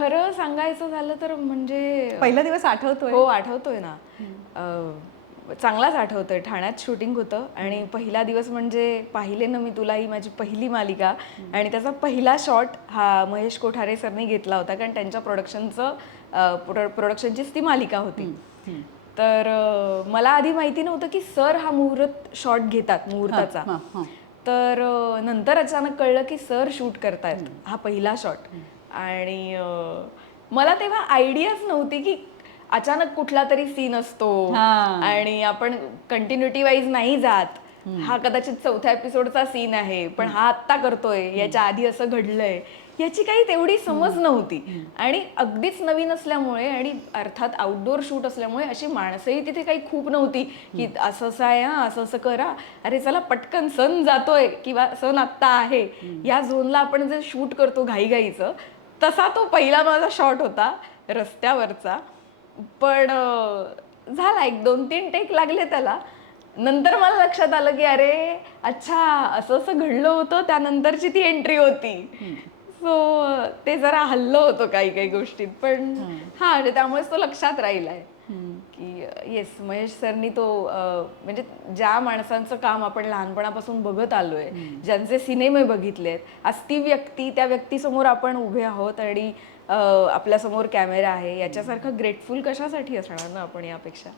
खरं सांगायचं झालं तर म्हणजे पहिला दिवस आठवतोय? हो आठवतोय ना. चांगलाच आठवतोय. ठाण्यात शूटिंग होतं आणि पहिला दिवस म्हणजे पाहिले ना मी तुला, ही माझी पहिली मालिका आणि त्याचा पहिला शॉट हा महेश कोठारे सरनी घेतला होता, कारण त्यांच्या प्रोडक्शनचीच ती मालिका होती. तर मला आधी माहिती नव्हतं की सर हा मुहूर्त शॉट घेतात मुहूर्ताचा. तर नंतर अचानक कळलं की सर शूट करतायत हा पहिला शॉट. आणि मला तेव्हा आयडियाच नव्हती की अचानक कुठला तरी सीन असतो आणि आपण कंटिन्युटी वाईज नाही जात. हा कदाचित 4थ्या एपिसोडचा सीन आहे, पण हा आत्ता करतोय, याच्या आधी असं घडलंय, याची काही तेवढी समज नव्हती. आणि अगदीच नवीन असल्यामुळे आणि अर्थात आउटडोअर शूट असल्यामुळे अशी माणसंही तिथे काही खूप नव्हती की असं असं आहे, हा असं असं करा, अरे चला पटकन सण जातोय किंवा सण आत्ता आहे, या झोनला आपण जे शूट करतो घाईघाईचं, तसा तो पहिला माझा शॉट होता रस्त्यावरचा. पण झाला, 1-2-3 टेक लागले त्याला. नंतर मला लक्षात आलं की अरे अच्छा असं असं घडलं होतं, त्यानंतरची ती एंट्री होती. सो ते जरा हल्लं होतं काही काही गोष्टीत, पण हा म्हणजे त्यामुळेच तो लक्षात राहिलाय की येस, महेश सरनी तो म्हणजे ज्या माणसांचं काम आपण लहानपणापासून बघत आलोय, ज्यांचे सिनेमे बघितलेत, आज ती व्यक्ती, त्या व्यक्तीसमोर आपण उभे आहोत आणि आपल्यासमोर कॅमेरा आहे, याच्यासारखं ग्रेटफुल कशासाठी असणार ना आपण यापेक्षा.